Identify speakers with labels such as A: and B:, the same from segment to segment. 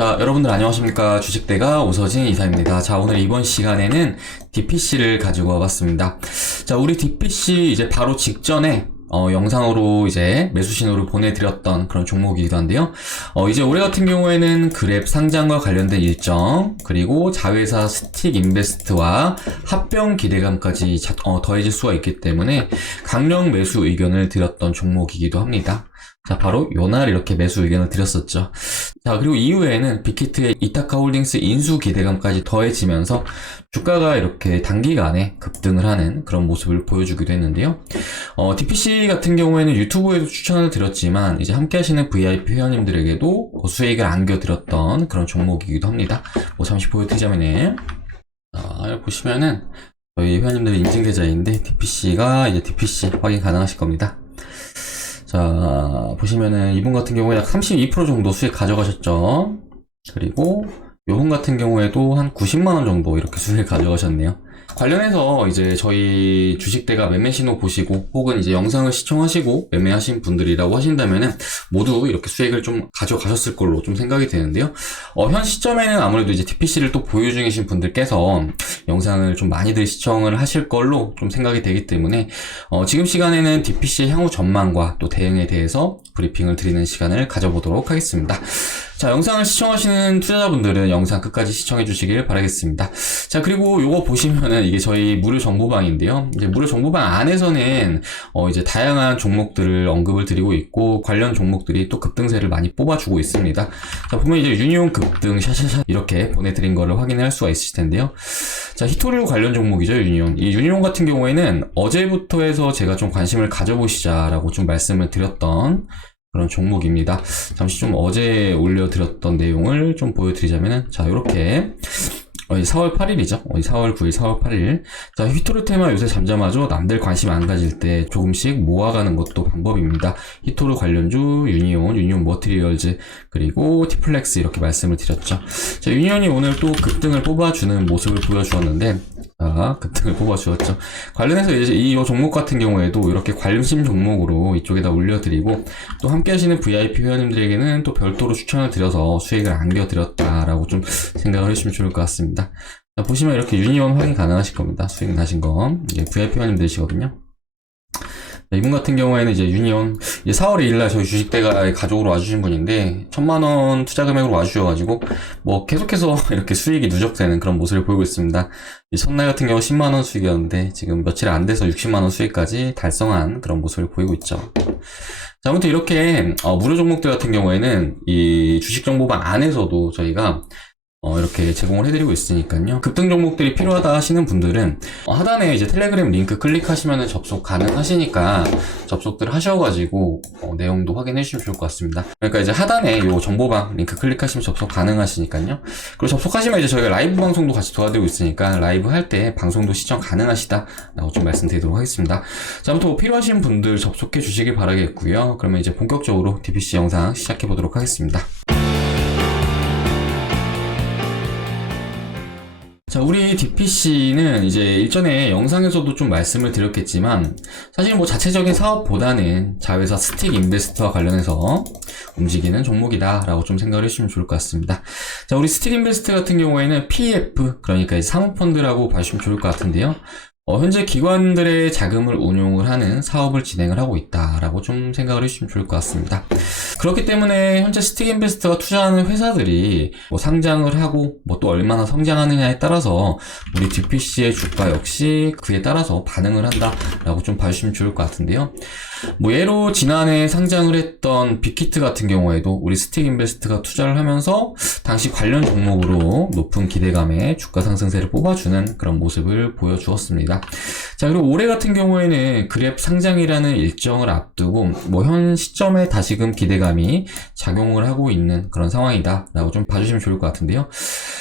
A: 자, 여러분들 안녕하십니까. 주식대가 오서진 이사입니다. 자, 오늘 이번 시간에는 DPC를 가지고 와봤습니다. 자, 우리 DPC 이제 바로 직전에 어, 영상으로 이제 매수 신호를 보내드렸던 그런 종목이기도 한데요. 어, 이제 올해 같은 경우에는 그랩 상장과 관련된 일정, 그리고 자회사 스틱 인베스트와 합병 기대감까지 자- 어, 더해질 수가 있기 때문에 강력 매수 의견을 드렸던 종목이기도 합니다. 자, 바로 요날 이렇게 매수 의견을 드렸었죠. 자, 그리고 이후에는 빅히트의 이타카 홀딩스 인수 기대감까지 더해지면서 주가가 이렇게 단기간에 급등을 하는 그런 모습을 보여주기도 했는데요. 어, DPC 같은 경우에는 유튜브에도 추천을 드렸지만 이제 함께 하시는 VIP 회원님들에게도 그 수익을 안겨드렸던 그런 종목이기도 합니다. 뭐 잠시 보여드리자면은 자, 보시면은 저희 회원님들 인증 계좌인데 DPC가 이제 DPC 확인 가능하실 겁니다. 자, 보시면은 이분 같은 경우에 약 32% 정도 수익 가져가셨죠. 그리고 요분 같은 경우에도 한 90만원 정도 이렇게 수익을 가져가셨네요. 관련해서 이제 저희 주식대가 매매 신호 보시고 혹은 이제 영상을 시청하시고 매매하신 분들이라고 하신다면은 모두 이렇게 수익을 좀 가져가셨을 걸로 좀 생각이 되는데요. 어, 현 시점에는 아무래도 이제 TPC를 또 보유 중이신 분들께서 영상을 좀 많이들 시청을 하실 걸로 좀 생각이 되기 때문에 어, 지금 시간에는 DPC의 향후 전망과 또 대응에 대해서 브리핑을 드리는 시간을 가져보도록 하겠습니다. 자, 영상을 시청하시는 투자자분들은 영상 끝까지 시청해 주시길 바라겠습니다. 자, 그리고 요거 보시면 은 이게 저희 무료 정보방인데요. 이제 무료 정보방 안에서는 어, 이제 다양한 종목들을 언급을 드리고 있고 관련 종목들이 또 급등세를 많이 뽑아주고 있습니다. 자, 보면 이제 유니온 급등 샤샤샤 이렇게 보내드린 거를 확인할 수가 있으실 텐데요. 자, 히토류 관련 종목이죠, 유니온. 이 유니온 같은 경우에는 어제부터 해서 제가 좀 관심을 가져보시자라고 좀 말씀을 드렸던 그런 종목입니다. 잠시 좀 어제 올려드렸던 내용을 좀 보여드리자면은, 자, 요렇게. 어, 4월 8일이죠. 4월 9일, 4월 8일. 자, 히토르 테마 요새 잠잠하죠. 남들 관심 안 가질 때 조금씩 모아가는 것도 방법입니다. 히토르 관련주, 유니온, 유니온 머티리얼즈, 그리고 티플렉스 이렇게 말씀을 드렸죠. 자, 유니온이 오늘 또 급등을 뽑아주는 모습을 보여주었는데, 자, 급등을 뽑아주었죠. 관련해서 이제 이 종목 같은 경우에도 이렇게 관심 종목으로 이쪽에다 올려드리고, 또 함께 하시는 VIP 회원님들에게는 또 별도로 추천을 드려서 수익을 안겨드렸다라고 좀 생각을 해주시면 좋을 것 같습니다. 자, 보시면 이렇게 유니온 확인 가능하실 겁니다. 수익 나신 거. 이게 VIP 회원님들이시거든요. 자, 이분 같은 경우에는 이제 유니온, 이제 4월 2일 날 저희 주식대가 가족으로 와주신 분인데, 천만 원 투자 금액으로 와주셔가지고, 뭐 계속해서 이렇게 수익이 누적되는 그런 모습을 보이고 있습니다. 이 첫날 같은 경우 10만 원 수익이었는데, 지금 며칠 안 돼서 60만 원 수익까지 달성한 그런 모습을 보이고 있죠. 자, 아무튼 이렇게, 어, 무료 종목들 같은 경우에는 이 주식 정보방 안에서도 저희가 어, 이렇게 제공을 해드리고 있으니까요. 급등 종목들이 필요하다 하시는 분들은 어, 하단에 이제 텔레그램 링크 클릭하시면 접속 가능하시니까 접속들 하셔가지고 어, 내용도 확인해 주시면 좋을 것 같습니다. 그러니까 이제 하단에 요 정보방 링크 클릭하시면 접속 가능하시니까요. 그리고 접속하시면 이제 저희가 라이브 방송도 같이 도와드리고 있으니까 라이브 할 때 방송도 시청 가능하시다라고 좀 말씀드리도록 하겠습니다. 자, 아무튼 뭐 필요하신 분들 접속해 주시길 바라겠고요. 그러면 이제 본격적으로 DPC 영상 시작해 보도록 하겠습니다. 자, 우리 DPC는 이제 일전에 영상에서도 좀 말씀을 드렸겠지만, 사실 뭐 자체적인 사업보다는 자회사 스틱 인베스트와 관련해서 움직이는 종목이다라고 좀 생각을 해주시면 좋을 것 같습니다. 자, 우리 스틱 인베스트 같은 경우에는 PF, 그러니까 사모펀드라고 봐주시면 좋을 것 같은데요. 어, 현재 기관들의 자금을 운용을 하는 사업을 진행을 하고 있다라고 좀 생각을 해주시면 좋을 것 같습니다. 그렇기 때문에 현재 스틱 인베스트가 투자하는 회사들이 뭐 상장을 하고 뭐 또 얼마나 성장하느냐에 따라서 우리 DPC의 주가 역시 그에 따라서 반응을 한다라고 좀 봐주시면 좋을 것 같은데요. 뭐 예로 지난해 상장을 했던 빅히트 같은 경우에도 우리 스틱 인베스트가 투자를 하면서 당시 관련 종목으로 높은 기대감에 주가 상승세를 뽑아주는 그런 모습을 보여주었습니다. 자 그리고 올해 같은 경우에는 그랩 상장이라는 일정을 앞두고 뭐 현 시점에 다시금 기대감이 작용을 하고 있는 그런 상황이다라고 좀 봐주시면 좋을 것 같은데요.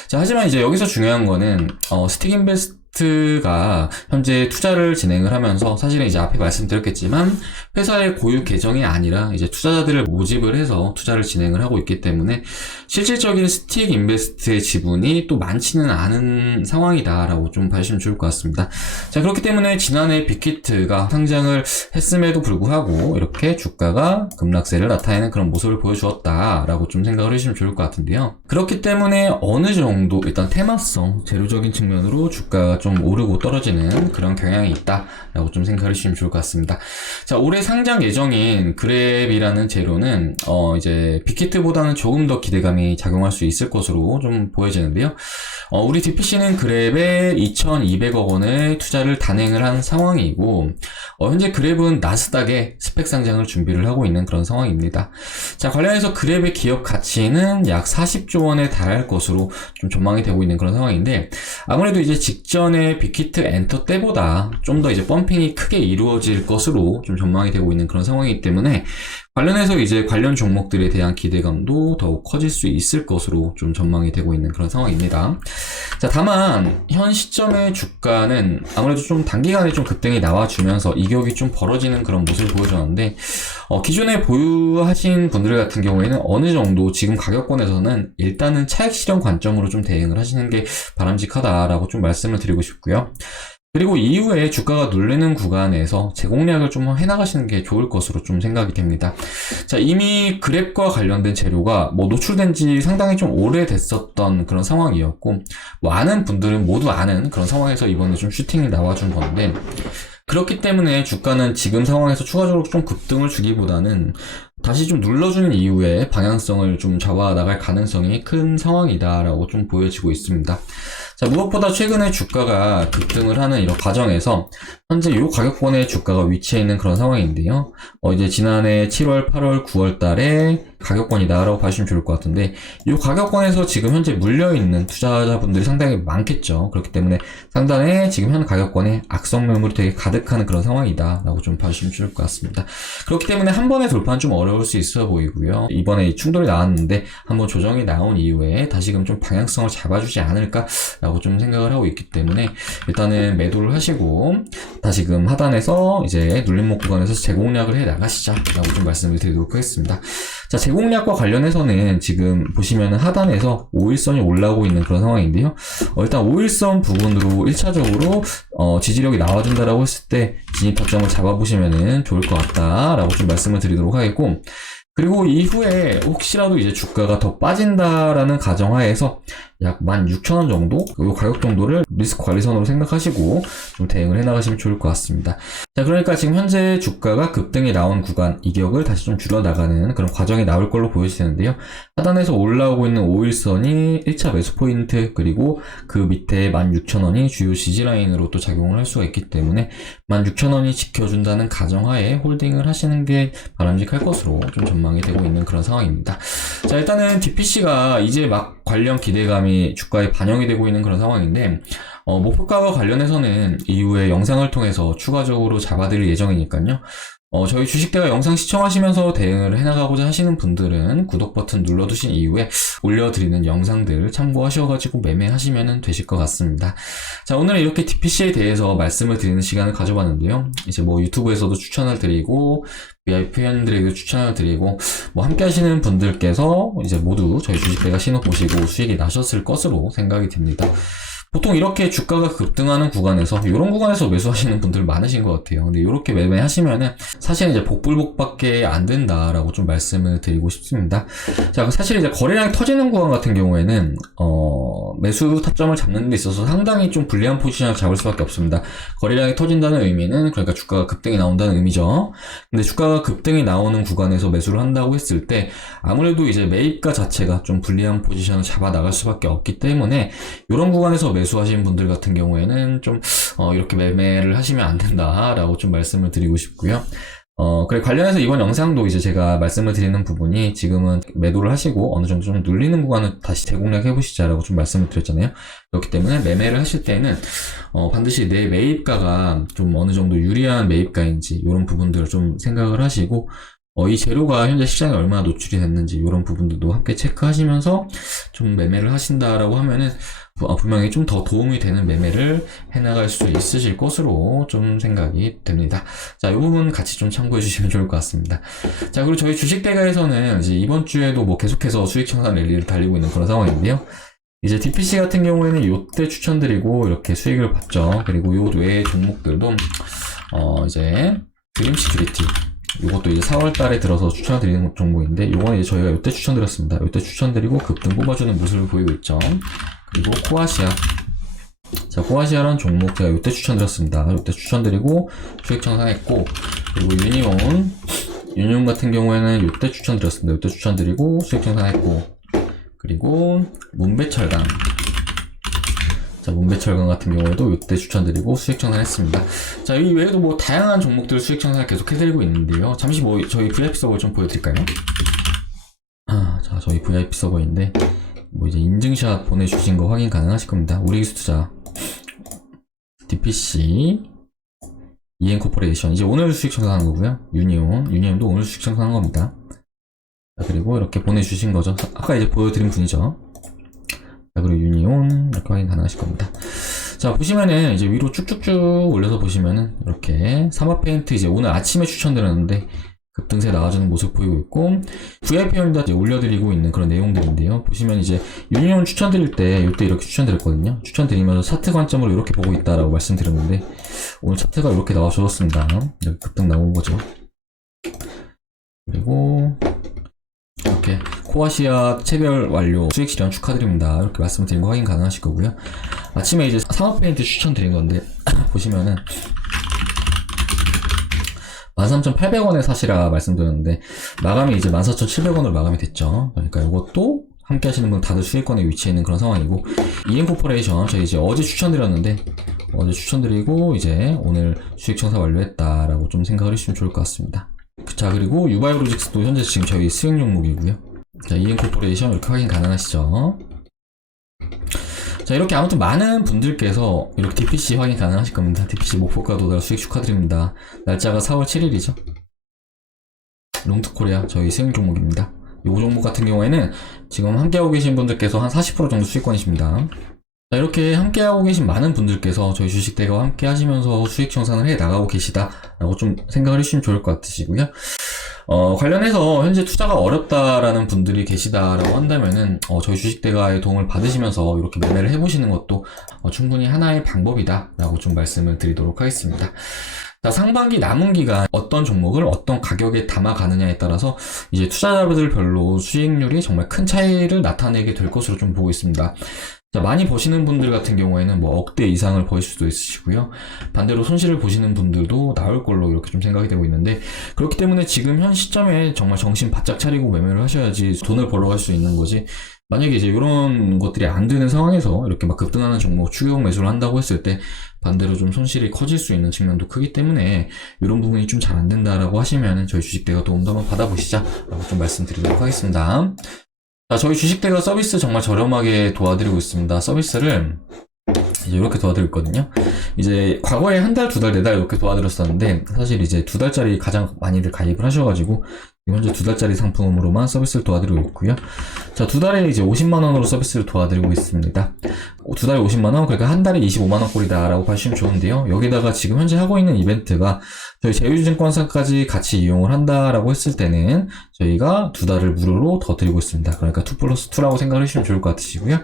A: 자 하지만 이제 여기서 중요한 거는 어, 스틱 인베스트 가 현재 투자를 진행을 하면서 사실은 이제 앞에 말씀드렸겠지만 회사의 고유 계정이 아니라 이제 투자자들을 모집을 해서 투자를 진행을 하고 있기 때문에 실질적인 스틱 인베스트의 지분이 또 많지는 않은 상황이다라고 좀 봐주시면 좋을 것 같습니다. 자 그렇기 때문에 지난해 빅히트가 상장을 했음에도 불구하고 이렇게 주가가 급락세를 나타내는 그런 모습을 보여주었다라고 좀 생각을 해주시면 좋을 것 같은데요. 그렇기 때문에 어느 정도 일단 테마성, 재료적인 측면으로 주가가 좀 오르고 떨어지는 그런 경향이 있다라고 좀 생각해 주시면 좋을 것 같습니다. 자, 올해 상장 예정인 그랩이라는 재료는 어 이제 빅히트보다는 조금 더 기대감이 작용할 수 있을 것으로 좀 보여지는데요. 어, 우리 DPC는 그랩에 2,200억 원의 투자를 단행을 한 상황이고 어, 현재 그랩은 나스닥에 스펙 상장을 준비를 하고 있는 그런 상황입니다. 자, 관련해서 그랩의 기업 가치는 약 40조 원에 달할 것으로 좀 전망이 되고 있는 그런 상황인데, 아무래도 이제 직전 에 빅히트 엔터 때보다 좀 더 이제 펌핑이 크게 이루어질 것으로 좀 전망이 되고 있는 그런 상황이기 때문에, 관련해서 이제 관련 종목들에 대한 기대감도 더욱 커질 수 있을 것으로 좀 전망이 되고 있는 그런 상황입니다. 자, 다만, 현 시점의 주가는 아무래도 좀 단기간에 좀 급등이 나와주면서 이격이 좀 벌어지는 그런 모습을 보여줬는데, 어, 기존에 보유하신 분들 같은 경우에는 어느 정도 지금 가격권에서는 일단은 차익 실현 관점으로 좀 대응을 하시는 게 바람직하다라고 좀 말씀을 드리고 싶고요. 그리고 이후에 주가가 눌리는 구간에서 재공략을 좀 해나가시는 게 좋을 것으로 좀 생각이 됩니다. 자, 이미 그랩과 관련된 재료가 뭐 노출된 지 상당히 좀 오래됐었던 그런 상황이었고, 뭐 아는 분들은 모두 아는 그런 상황에서 이번에 좀 슈팅이 나와준 건데, 그렇기 때문에 주가는 지금 상황에서 추가적으로 좀 급등을 주기보다는 다시 좀 눌러주는 이후에 방향성을 좀 잡아 나갈 가능성이 큰 상황이다라고 좀 보여지고 있습니다. 자, 무엇보다 최근에 주가가 급등을 하는 이런 과정에서 현재 이 가격권의 주가가 위치해 있는 그런 상황인데요. 어, 이제 지난해 7월, 8월, 9월 달에 가격권이다라고 봐주시면 좋을 것 같은데 이 가격권에서 지금 현재 물려있는 투자자분들이 상당히 많겠죠. 그렇기 때문에 상단에 지금 현 가격권에 악성 매물이 되게 가득한 그런 상황이다라고 좀 봐주시면 좋을 것 같습니다. 그렇기 때문에 한 번에 돌파는 좀 어려울 수 있어 보이고요. 이번에 이 충돌이 나왔는데 한번 조정이 나온 이후에 다시금 좀 방향성을 잡아주지 않을까라고 좀 생각을 하고 있기 때문에 일단은 매도를 하시고 다시금 하단에서 이제 눌림목 구간에서 재공략을 해 나가시자라고 좀 말씀을 드리도록 하겠습니다. 자, 재공략과 관련해서는 지금 보시면은 하단에서 5일선이 올라오고 있는 그런 상황인데요. 어, 일단 5일선 부분으로 1차적으로 어, 지지력이 나와준다라고 했을 때 진입 타점을 잡아보시면은 좋을 것 같다라고 좀 말씀을 드리도록 하겠고 그리고 이후에 혹시라도 이제 주가가 더 빠진다라는 가정하에서 약 16,000원 정도? 그 가격 정도를 리스크 관리선으로 생각하시고 좀 대응을 해 나가시면 좋을 것 같습니다. 자, 그러니까 지금 현재 주가가 급등이 나온 구간 이격을 다시 좀 줄여 나가는 그런 과정이 나올 걸로 보여지는데요. 하단에서 올라오고 있는 5일선이 1차 매수 포인트 그리고 그 밑에 16,000원이 주요 지지 라인으로 또 작용을 할 수가 있기 때문에 16,000원이 지켜준다는 가정하에 홀딩을 하시는 게 바람직할 것으로 좀 전망이 되고 있는 그런 상황입니다. 자, 일단은 DPC가 이제 막 관련 기대감이 주가에 반영이 되고 있는 그런 상황인데, 어, 목표가와 관련해서는 이후에 영상을 통해서 추가적으로 잡아드릴 예정이니까요. 어, 저희 주식대가 영상 시청하시면서 대응을 해나가고자 하시는 분들은 구독 버튼 눌러두신 이후에 올려드리는 영상들 참고하셔가지고 매매하시면 되실 것 같습니다. 자, 오늘은 이렇게 DPC에 대해서 말씀을 드리는 시간을 가져봤는데요. 이제 뭐 유튜브에서도 추천을 드리고, VIP 회원들에게 추천을 드리고, 뭐 함께 하시는 분들께서 이제 모두 저희 주식대가 신호 보시고 수익이 나셨을 것으로 생각이 됩니다. 보통 이렇게 주가가 급등하는 구간에서 이런 구간에서 매수하시는 분들 많으신 것 같아요. 근데 이렇게 매매하시면은 사실 이제 복불복밖에 안 된다라고 좀 말씀을 드리고 싶습니다. 자, 사실 이제 거래량이 터지는 구간 같은 경우에는 어, 매수 타점을 잡는 데 있어서 상당히 좀 불리한 포지션을 잡을 수밖에 없습니다. 거래량이 터진다는 의미는 그러니까 주가가 급등이 나온다는 의미죠. 근데 주가가 급등이 나오는 구간에서 매수를 한다고 했을 때 아무래도 이제 매입가 자체가 좀 불리한 포지션을 잡아 나갈 수밖에 없기 때문에 이런 구간에서 매수하시는 분들 같은 경우에는 좀 어, 이렇게 매매를 하시면 안 된다라고 좀 말씀을 드리고 싶고요. 어, 그래, 관련해서 이번 영상도 이제 제가 말씀을 드리는 부분이 지금은 매도를 하시고 어느 정도 좀 눌리는 구간을 다시 재공략 해보시자라고 좀 말씀을 드렸잖아요. 그렇기 때문에 매매를 하실 때는, 어, 반드시 내 매입가가 좀 어느 정도 유리한 매입가인지, 이런 부분들을 좀 생각을 하시고, 어, 이 재료가 현재 시장에 얼마나 노출이 됐는지, 이런 부분들도 함께 체크하시면서 좀 매매를 하신다라고 하면은, 부- 어, 분명히 좀 더 도움이 되는 매매를 해나갈 수 있으실 것으로 좀 생각이 됩니다. 자, 이 부분 같이 좀 참고해 주시면 좋을 것 같습니다. 자, 그리고 저희 주식대가에서는 이제 이번 주에도 뭐 계속해서 수익 청산 랠리를 달리고 있는 그런 상황인데요. 이제 DPC 같은 경우에는 요때 추천드리고 이렇게 수익을 봤죠. 그리고 요 외의 종목들도 어, 이제 드림 시큐리티 이것도 이제 4월 달에 들어서 추천드리는 종목인데, 이거는 이제 저희가 이때 추천드렸습니다. 이때 추천드리고 급등 뽑아주는 모습을 보이고 있죠. 그리고 코아시아. 자, 코아시아라는 종목 제가 이때 추천드렸습니다. 이때 추천드리고 수익 청산했고, 그리고 유니온. 유니온 같은 경우에는 이때 추천드렸습니다. 이때 추천드리고 수익 청산했고, 그리고 문배철강. 자, 문배철강 같은 경우에도 이때 추천드리고 수익 청산했습니다. 자, 이 외에도 뭐 다양한 종목들 수익 청산을 계속 해드리고 있는데요. 잠시 뭐 저희 VIP 서버 좀 보여드릴까요? 아, 자, 저희 VIP 서버인데 뭐 이제 인증샷 보내주신 거 확인 가능하실 겁니다. 우리 기수 투자 DPC 이엔 코퍼레이션 이제 오늘 수익 청산한 거고요. 유니온 유니온도 오늘 수익 청산한 겁니다. 자, 그리고 이렇게 보내주신 거죠. 아까 이제 보여드린 분이죠. 자, 그리고 유니온 이렇게 확인 가능하실 겁니다. 자, 보시면은 이제 위로 쭉쭉쭉 올려서 보시면은 이렇게 사막 페인트 이제 오늘 아침에 추천드렸는데 급등세 나와주는 모습 보이고 있고 VIP입니다 이제 올려드리고 있는 그런 내용들인데요. 보시면 이제 유니온 추천드릴 때 이때 이렇게 추천드렸거든요. 추천드리면서 차트 관점으로 이렇게 보고 있다라고 말씀드렸는데 오늘 차트가 이렇게 나와주었습니다. 이렇게 급등 나온 거죠. 그리고 이렇게 코아시아 체별 완료 수익 실현 축하드립니다. 이렇게 말씀드린 거 확인 가능하실 거고요. 아침에 이제 산업 페인트 추천드린 건데 보시면은 13,800원에 사시라 말씀드렸는데 마감이 이제 14,700원으로 마감이 됐죠. 그러니까 이것도 함께 하시는 분 다들 수익권에 위치해 있는 그런 상황이고 이엔 코퍼레이션 저희 이제 어제 추천드렸는데 어제 추천드리고 이제 오늘 수익 청산 완료했다라고 좀 생각을 해주시면 좋을 것 같습니다. 자 그리고 유바이오로직스도 현재 지금 저희 수익 종목이고요. 자 이엔코퍼레이션 이렇게 확인 가능하시죠. 자 이렇게 아무튼 많은 분들께서 이렇게 DPC 확인 가능하실 겁니다. DPC 목표가 도달 수익 축하드립니다. 날짜가 4월 7일이죠. 롱투코리아 저희 수익 종목입니다. 이 종목 같은 경우에는 지금 함께하고 계신 분들께서 한 40% 정도 수익권이십니다. 자, 이렇게 함께하고 계신 많은 분들께서 저희 주식대가 함께 하시면서 수익 청산을 해 나가고 계시다라고 좀 생각을 해주시면 좋을 것 같으시고요. 어, 관련해서 현재 투자가 어렵다라는 분들이 계시다라고 한다면은, 어, 저희 주식대가의 도움을 받으시면서 이렇게 매매를 해보시는 것도 어, 충분히 하나의 방법이다라고 좀 말씀을 드리도록 하겠습니다. 자, 상반기 남은 기간 어떤 종목을 어떤 가격에 담아가느냐에 따라서 이제 투자자들별로 수익률이 정말 큰 차이를 나타내게 될 것으로 좀 보고 있습니다. 자, 많이 버시는 분들 같은 경우에는 뭐 억대 이상을 버실 수도 있으시고요. 반대로 손실을 보시는 분들도 나올 걸로 이렇게 좀 생각이 되고 있는데 그렇기 때문에 지금 현 시점에 정말 정신 바짝 차리고 매매를 하셔야지 돈을 벌어갈 수 있는 거지. 만약에 이제 이런 것들이 안 되는 상황에서 이렇게 막 급등하는 종목 추격 매수를 한다고 했을 때 반대로 좀 손실이 커질 수 있는 측면도 크기 때문에 이런 부분이 좀 잘 안 된다라고 하시면 저희 주식대가 도움도 한번 받아보시자라고 좀 말씀드리도록 하겠습니다. 자, 저희 주식대가 서비스 정말 저렴하게 도와드리고 있습니다. 서비스를 이제 이렇게 도와드렸거든요. 이제 과거에 한 달, 두 달, 네 달 이렇게 도와드렸었는데 사실 이제 두 달짜리 가장 많이들 가입을 하셔가지고 현재 두 달짜리 상품으로만 서비스를 도와드리고 있고요. 자, 두 달에 이제 50만 원으로 서비스를 도와드리고 있습니다. 두 달에 50만 원, 그러니까 한 달에 25만 원 꼴이다라고 봐주시면 좋은데요. 여기다가 지금 현재 하고 있는 이벤트가 저희 제휴증권사까지 같이 이용을 한다라고 했을 때는 저희가 두 달을 무료로 더 드리고 있습니다. 그러니까 2 플러스 2라고 생각을 해주시면 좋을 것 같으시고요.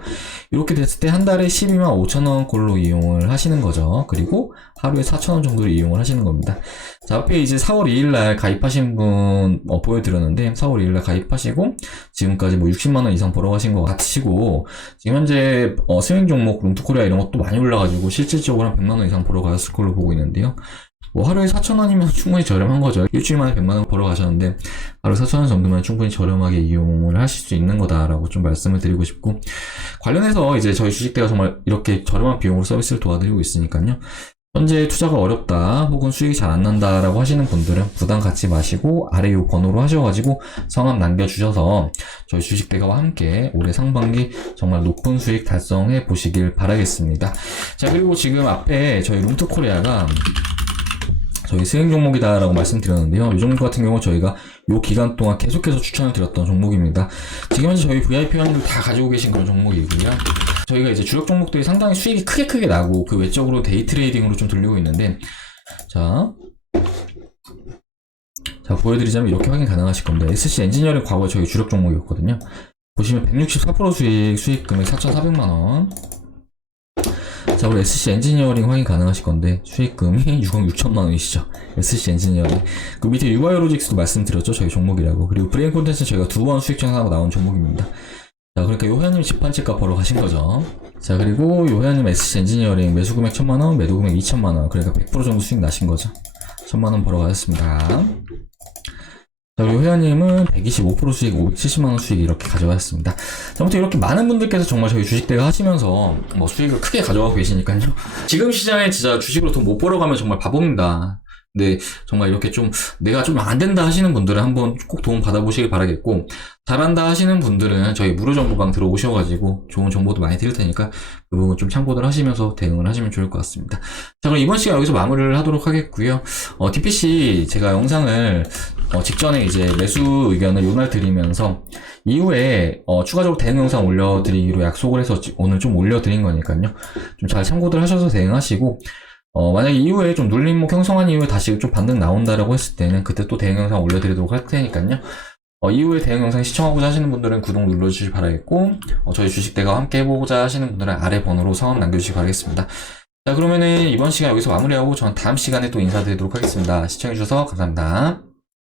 A: 이렇게 됐을 때 한 달에 12만 5천 원 꼴로 이용을 하시는 거죠. 그리고 하루에 4천 원 정도를 이용을 하시는 겁니다. 자, 앞에 이제 4월 2일 날 가입하신 분 어, 보여드렸는데 4월 2일 날 가입하시고 지금까지 뭐 60만 원 이상 벌어가신 것 같으시고 지금 현재 어, 스윙 종목 룸투코리아 이런 것도 많이 올라가지고 실질적으로 한 100만 원 이상 벌어갔을 걸로 보고 있는데요. 뭐 하루에 4천 원이면 충분히 저렴한 거죠. 일주일 만에 100만 원 벌어가셨는데 하루 4천 원 정도면 충분히 저렴하게 이용을 하실 수 있는 거다라고 좀 말씀을 드리고 싶고 관련해서 이제 저희 주식대가 정말 이렇게 저렴한 비용으로 서비스를 도와드리고 있으니까요. 현재 투자가 어렵다 혹은 수익이 잘 안 난다 라고 하시는 분들은 부담 갖지 마시고 아래 요 번호로 하셔가지고 성함 남겨주셔서 저희 주식대가와 함께 올해 상반기 정말 높은 수익 달성해 보시길 바라겠습니다. 자 그리고 지금 앞에 저희 룸투코리아가 저희 수행 종목이다라고 말씀드렸는데요. 이 종목 같은 경우 저희가 이 기간 동안 계속해서 추천을 드렸던 종목입니다. 지금 현재 저희 VIP 회원들 다 가지고 계신 그런 종목이고요. 저희가 이제 주력 종목들이 상당히 수익이 크게 크게 나고 그 외적으로 데이 트레이딩으로 좀 돌리고 있는데 자. 자, 보여드리자면 이렇게 확인 가능하실 겁니다. SC 엔지니어링 과거에 저희 주력 종목이었거든요. 보시면 164% 수익, 수익 금액 4,400만원. 자, 자, 우리 SC 엔지니어링 확인 가능하실 건데, 수익금이 6억 6천만 원이시죠. SC 엔지니어링. 그 밑에 유바이로직스도 말씀드렸죠. 저희 종목이라고. 그리고 브레인 콘텐츠 저희가 두 번 수익 정하고 나온 종목입니다. 자, 그러니까 요 회원님 집한채값 벌어 가신 거죠. 자, 그리고 요 회원님 SC 엔지니어링 매수 금액 1천만 원, 매도 금액 2천만 원. 그러니까 100% 정도 수익 나신 거죠. 1천만 원 벌어 가셨습니다. 자, 우리 회원님은 125% 수익, 570만원 수익 이렇게 가져가셨습니다. 자, 아무튼 이렇게 많은 분들께서 정말 저희 주식대가 하시면서 뭐 수익을 크게 가져가고 계시니까요. 지금 시장에 진짜 주식으로 돈 못 벌어가면 정말 바보입니다. 근데 정말 이렇게 좀 내가 좀 안 된다 하시는 분들은 한번 꼭 도움 받아보시길 바라겠고 잘한다 하시는 분들은 저희 무료 정보방 들어오셔가지고 좋은 정보도 많이 드릴 테니까 그 부분 좀 참고들 하시면서 대응을 하시면 좋을 것 같습니다. 자 그럼 이번 시간 여기서 마무리를 하도록 하겠고요. 어, DPC 제가 영상을 어, 직전에 이제 매수 의견을 요날 드리면서 이후에 어, 추가적으로 대응 영상 올려드리기로 약속을 해서 지- 오늘 좀 올려드린 거니까요. 좀 잘 참고들 하셔서 대응하시고 어, 만약에 이후에 좀 눌림목 형성한 이후에 다시 좀 반등 나온다라고 했을 때는 그때 또 대응 영상 올려드리도록 할 테니까요. 어, 이후에 대응 영상 시청하고자 하시는 분들은 구독 눌러주시기 바라겠고 어, 저희 주식대가 함께 해보고자 하시는 분들은 아래 번호로 성함 남겨주시기 바라겠습니다. 자 그러면은 이번 시간 여기서 마무리하고 저는 다음 시간에 또 인사드리도록 하겠습니다. 시청해주셔서 감사합니다.